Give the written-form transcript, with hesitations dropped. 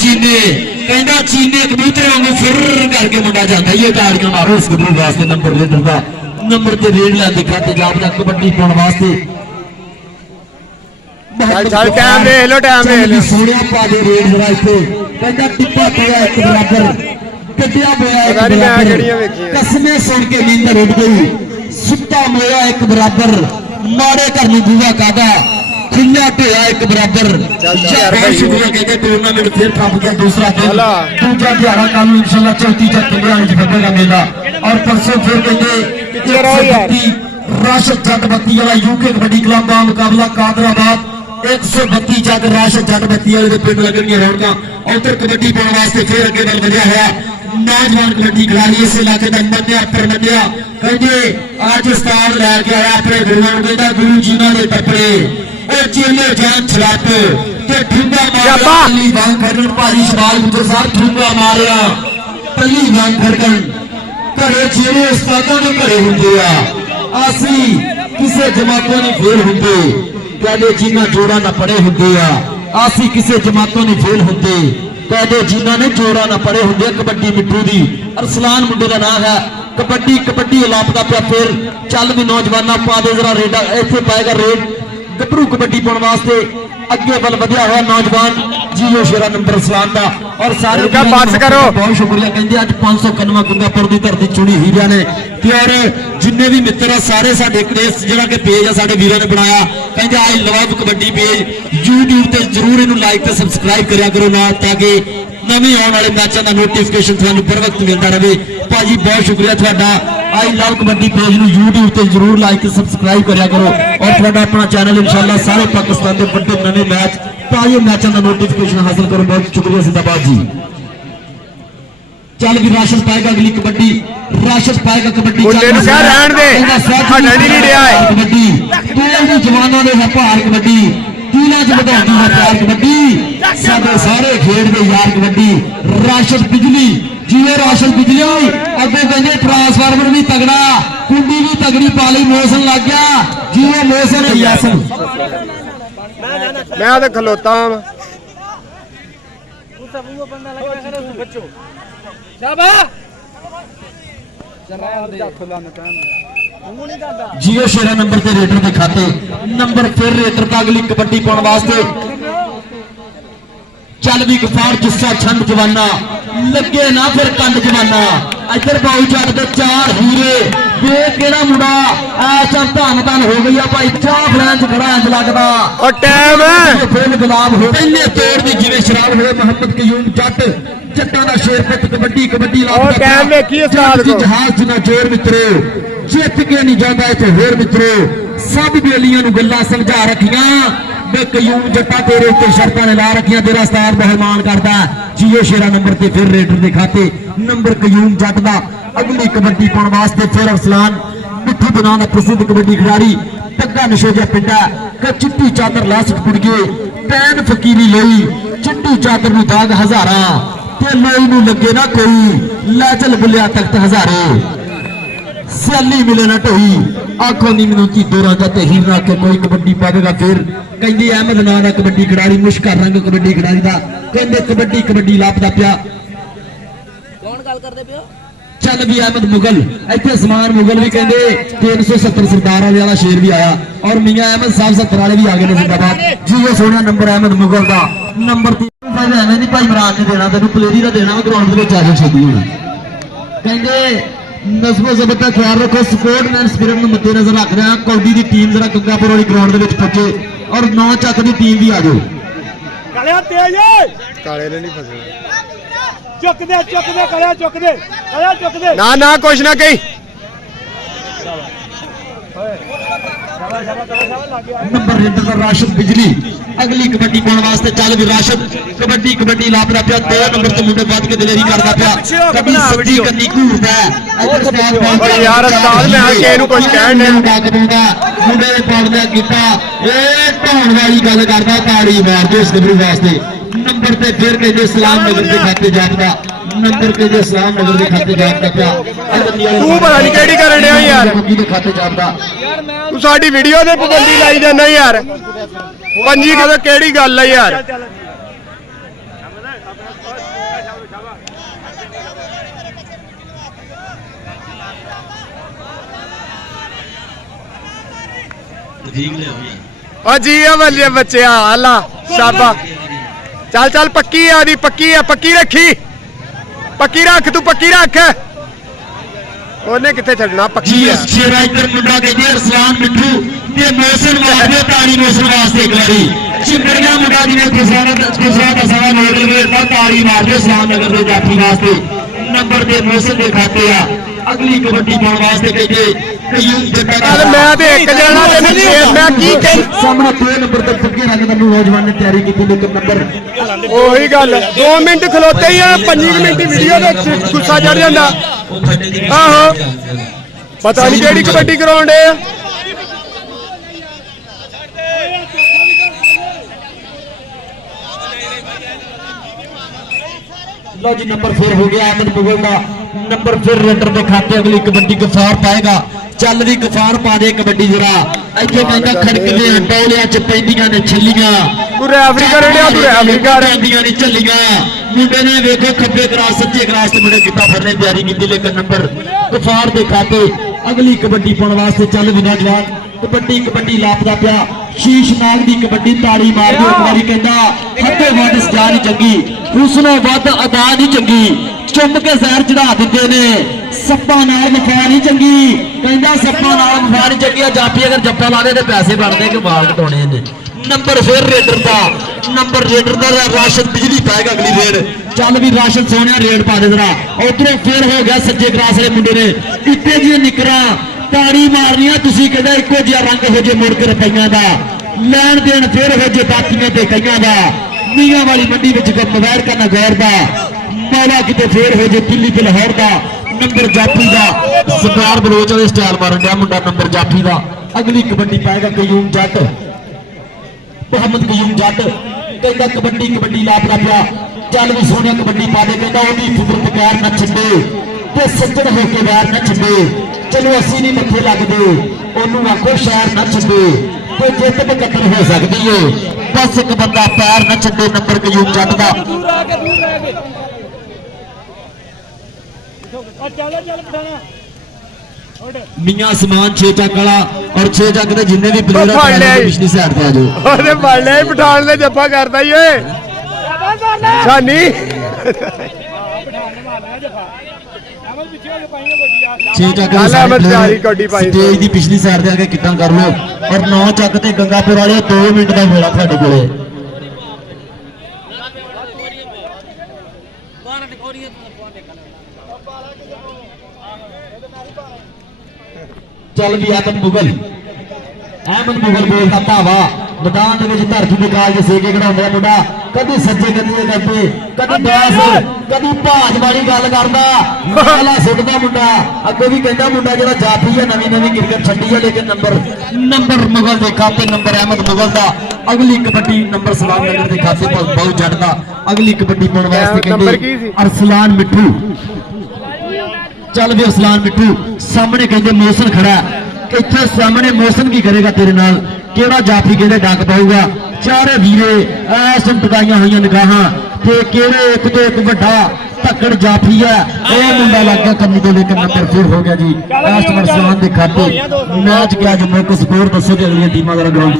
चीने कहना चीने कबूतर वांगू फिर करके मुंडा जाता ये ताड़ियां मारो इस गबरू वास्ते नंबर रेडर का नंबर ते रेड ला दिखा ते जापदा कबड्डी पाउण वास्ते चल टाइम ले लो सोनिया पा दे रेड जरा इथे कहना टिप्पा पिया एक बराबर कटिया बोया एक बराबर कसमें सुन के नींद उड़ गई सुता मोया एक बराबर मारे घर नूं बूहा कादा खुला ढोया एक बराबर बहुत शुक्रिया कहते टूर्नामेंट फिर थप गया दूसरा दिन दूसरा दिहाड़ा कल इंशाल्लाह 34 फरवरी मेला और परसों फिर कहते राशद जटबत्ती वाला यूके कबड्डी क्लब का मुकाबला कादराबाद 132 जग राशद जटबत्ती वाले पिंड लगनिया रौनका उधर कबड्डी पाने वास्ते फिर अगे बल वधिया है नौजवान कबड्डी खिलाड़ी इस इलाके का मन्निया परमन्निया कहते आज उस्ताद लैके आया अपने गुरुओं कहता गुरु जी ने टपड़े चेले जान छलाप ते ठुंगा मारिया पली वांग खड़न भारी शवाल गुजर साहब ठुंगा मारिया पली वांग खड़न घरे चेले उस्तादां ने घरे हुंदे आ आसी किसे जमातों ने फेल हुंदे कहदे जिन्हां जोड़ा ना पड़े हुंदे आ आसी किसे जमातों ने फेल हुंदे कहदे जिन्हां ने जोड़ा ना पड़े हुंदे कबड्डी मिट्टू दी अरसलान मुंडे दा नाम है कबड्डी कबड्डी लापता पिया फिर चल भी नौजवाना पा दे जरा रेडा इत्थे पाएगा रेड गबरू कबड्डी पाने वास्ते अगे बल वधिया हुआ नौजवान जियो शेरा नंबर सलाम का और सारे बात करो बहुत शुक्रिया कहते अज 500 कनवा गुंगापुर की धरती चुनी हीरिया ने और जिन्ने भी मित्र है सारे साडे जिहड़ा कि पेज है साडे वीरां ने बनाया कहते I love kabaddi page YouTube ते जरूर इनू लाइक ते सबसक्राइब करिया करो ना ताकि नवे आने वाले मैचों का नोटिफिकेशन थानू बर वक्त मिलता रहे भाजी बहुत शुक्रिया थोड़ा आई लव कबड्डी पेज नू यूट्यूब ते जरूर लाइक ते सबसक्राइब करिया करो और थोड़ा अपना चैनल इंशाल्लाह सारे पाकिस्तान के बड़े नवे मैच ताजे मैचों का नोटिफिकेशन हासिल करो बहुत शुक्रिया जिंदाबाद जी चल भी राशद पाएगा अगली कबड्डी राशद पाएगा कबड्डी कबड्डी जवानों ने भार कबड्डी तीना च बढ़ाती है प्यार कबड्डी सारे खेड दे यार कबड्डी राशद बिजली जिवे राशद बिजली अगे कहते ट्रांसफार्मर भी तगड़ा कुंडी भी तगड़ी पाली मौसम लग गया जिवे मौसम यासन मैं तो खलोता जियो शेरा नंबर से रेडर के खाते नंबर फिर रेडर का अगली कबड्डी पाने वास्ते चल भी गफार जुस्सा छंद जवाना लगे ना फिर कंड जवाना इधर बाऊ जट दे 4 हीरे वे केड़ा मुंडा ऐसा धन धन हो गई भाई चाह फ्लैंच खड़ा इंज लगदा और टाइम फिर गुलाब हो पहले तोड़ दी जिवें शराब होए मोहम्मद कयूम जट जट्टां दा शेर पुत कबड्डी कबड्डी और टाइम वेखी उस्ताद को जहाज जिना जोर मित्रो जित के नहीं जाता इत्थे होर मित्रो सब बेलियां नूं गल्लां समझा रखियां बे कयूम जट्टा तेरे उत्ते शर्तां ने ला रखियां तेरा उस्ताद बहमान करदा जियो शेरा नंबर ते फिर रेडर दे खाते नंबर कयूम जट दा अगली कबड्डी पाने वास्ते फिर अरसलान मिठू बना दा प्रसिद्ध कबड्डी खिलाड़ी पग्गा नशोजा पिंडा का चिट्टी चादर लासट पुड़गे पैन फकीरी लोई चिट्टी चादर नूं दाग हजारा ते लोई नूं लगे ना कोई लै चल बुलिया तख्त हजारे सियाली मिले ना ढोई आखो नी मिनती दो राजा ते हीरा के कोई कबड्डी पावेगा फिर कहंदी अहमद नाम दा कबड्डी खिलाड़ी मुश्का रंग कबड्डी खिलाड़ी दा कहंदे कबड्डी कबड्डी लापदा पिया कौन गल करदे पियो चल भी अहमद मुगल इतने समान मुगल भी कहते 370 सरदार वाला शेर भी आया और मियां अहमद साहब 70 वाले भी आ गए जिंदाबाद जी वो सोना नंबर अहमद मुगल का नंबर 3 नहीं भाई इमरान ने देना तेन प्लेरी का देना ग्राउंड में आ छेदी होना कहते नज़्मो ज़ब्त का ख्याल रखो स्पोर्टमैन स्पिरिट को मद्देनजर रख रहे हैं कौडी की टीम जरा गंगापुर वाली ग्राउंड में पहुंचे और 9 चक की टीम भी आ जाओ ना ना कुछ ना कहीं नंबर रेडर का राशद बिजली अगली कबड्डी पाने वास्ते चल भी राशद कबड्डी कबड्डी लापरा पिया 2 नंबर से मुंडे बद के दिलेरी करदा पिया कभी सच्ची कन्नी घूरदा है और यार उस्ताद मैं आके इनु कुछ कहण नहीं मुंडे ने पाड़दा कीता ए ढाण वाली गल करदा ताड़ी मार दे इस गबरू वास्ते नंबर ते फिर कहते सलाम नगर के खाते जापदा नंबर कहते सलाम नगर के खाते जापदा पिया तू पता नहीं केड़ी करन डया यार के खाते जापदा तू साडी वीडियो ते पाबंदी लाई जाना यार पंजी कदे केड़ी गल है यार ਓ ਜੀ ਆ ਬੱਲੇ ਬੱਚਿਆ ਆਲਾ ਸ਼ਾਬਾ ਚੱਲ ਚੱਲ ਪੱਕੀ ਆ ਦੀ ਪੱਕੀ ਆ ਪੱਕੀ ਰੱਖੀ ਪੱਕੀ ਰੱਖ ਤੂੰ ਪੱਕੀ ਰੱਖ ਉਹਨੇ ਕਿੱਥੇ ਛੱਡਣਾ ਪੱਕੀ ਜੀ ਆ ਸ਼ੇਰਾ ਇੱਧਰ ਮੁੰਡਾ ਕਹਿੰਦੇ ਅਰਸਲਾਨ ਮਿੱਠੂ ਤੇ ਮੋਸਨ ਵਾਸਤੇ ਤਾੜੀ ਮੋਸਨ ਵਾਸਤੇ ਇੱਕ ਵਾਰੀ ਚਿੰਬੜੀਆਂ ਮੁੰਡਾ ਜਿਵੇਂ ਕਿਸਾਨਾਂ ਦਾ ਸਾਰਾ ਨੋਟ ਲਵੇ ਤਾਂ ਤਾੜੀ ਮਾਰਦੇ ਸਲਾਮ ਨਗਰ ਦੇ ਜਾਫੀ ਵਾਸਤੇ ਨੰਬਰ ਦੇ ਮੋਸਨ ਦੇ ਖਾਤੇ ਆ ਅਗਲੀ ਕਬੱਡੀ ਪਾਉਣ ਵਾਸਤੇ ਕਹਿੰਦੇ ਕਯੂਮ ਜੱਟਾ ਮੈਂ ਤੇ ਇੱਕ ਜਣਾ ਤੇ ਮੈਂ ਕੀ ਕਹਿ ਸਾਹਮਣੇ 2 ਨੰਬਰ ਤੇ ਫੱਗੇ ਰੰਗ ਦਾ ਨੌਜਵਾਨ ਨੇ ਤਿਆਰੀ ਕੀਤੀ ਲੇਕਿਨ ਨੰਬਰ ਉਹੀ ਗੱਲ 2 ਮਿੰਟ ਖਲੋਤੇ ਹੀ ਆ 5 ਮਿੰਟ ਦੀ ਵੀਡੀਓ ਦੇ ਗੁੱਸਾ ਚੜ ਜਾਂਦਾ ਆਹੋ ਪਤਾ ਨਹੀਂ ਕਿਹੜੀ ਕਬੱਡੀ ਗਰਾਊਂਡ ਹੈ लो जी नंबर फिर हो गया अहमद मुगल का नंबर फिर रेडर के खाते अगली कबड्डी गफार पाएगा चल भी गफार पा दे कबड्डी जरा इतने कहता खड़कने टोलिया च पैंदियां ने छलियां तू रेफरी कर रहा तू रेफरी कर पैंदियां ने छलियां मुंडे ने देखो खब्बे क्रॉस सज्जे क्रॉस ते मुंडे कितना फड़ने तैयारी की लेकिन नंबर गफार के खाते अगली कबड्डी पाने वास्ते चल भी नौजवान कबड्डी कबड्डी लापदा पिया शीश नाग की कबड्डी ताड़ी मार दो एक बारी कहता हदों वध सजा नहीं चंगी उसनों वध अदा नहीं चंगी चुम के जहर चढ़ा दिते ने सप्पा नाल वफा नहीं चंगी कहता सप्पा नाल वफा नहीं चंगी जाफी अगर जप्पा ला दे तो पैसे बनते कि बाल कटाने ने नंबर फिर रेडर का नंबर रेडर का राशन बिजली पाएगा अगली रेड चल भी राशन सोने रेड पा दे जरा उधरों फिर हो गया सज्जे क्रास वाले मुंडे ने इतने जी निकरा ताड़ी मारनिया तुसी कहदा इको जिहा रंग हो जे मुड़ के रुपइयां दा लैन देन फिर हो जे बातियां ते कईयां दा मीआं वाली मंडी विच मोबाइल का नगौर दा मौला किते फिर हो जे दिल्ली ते लाहौर दा नंबर जाफी दा सरदार बलोच वाले स्टाइल मारन दिया मुंडा नंबर जाफी दा अगली कबड्डी पाएगा कयूम जट मोहम्मद कयूम जट कहदा कबड्डी कबड्डी लापदा पिया चल भी सोहणिया कबड्डी पा दे कहदा ओदी फिक्र प्यार ना छड्डे ते सज्जन होके वैर ना छड्डे चलो असी नहीं मथे लगते ओनू आखो शहर न छे तो जित भी कतल हो सकती है बस एक बंदा पैर न छे नंबर कयूम जट का मियां समान 6 चक वाला और 6 चक के जिन्ने भी प्लेयर पिछली साइड पे आ जाओ ओने फड़ लिया पठान ने जप्पा करता ही ओए शानी स्टेज की पिछली साइड से आके किट्टा कर लो और 9 चक ते गंगापुर वाले 2 मिनट का मेला ਤੁਹਾਡੇ ਕੋਲੇ चल भी अहमद मुगल बोलता भावा मैदान धरती निकाल के सेके खड़ा मुंडा कभी सज्जे कदी करते कभी बैस कभी भाज वाली गल करता सुटता मुंडा अगो भी कहता मुंडा जो जाफी है नवी नवी क्रिकेट छड्डी है लेकिन नंबर मुगल के खाते नंबर अहमद मुगल का अगली कबड्डी नंबर सलाम नगर के खाते बहुत जटता अगली कबड्डी पाने वास्ते कहते अरसलान मिठू चल भी अरसलान मिठू सामने कहते मौसन खड़ा इतने सामने मौसम की करेगा तेरे नाल केड़ा जाफी केड़े डक पाऊगा चारे वीरे ऐस टकाइया हुई निगाहां ते केड़े एक तो एक वड्डा धक्कड़ जाफी है वो मुंडा लग गया कन्नी तो लेकर नंबर फिर हो गया जी अरसलान के खाते मैच क्या जो मौके स्कोर दसो अगली टीमां दा ग्राउंड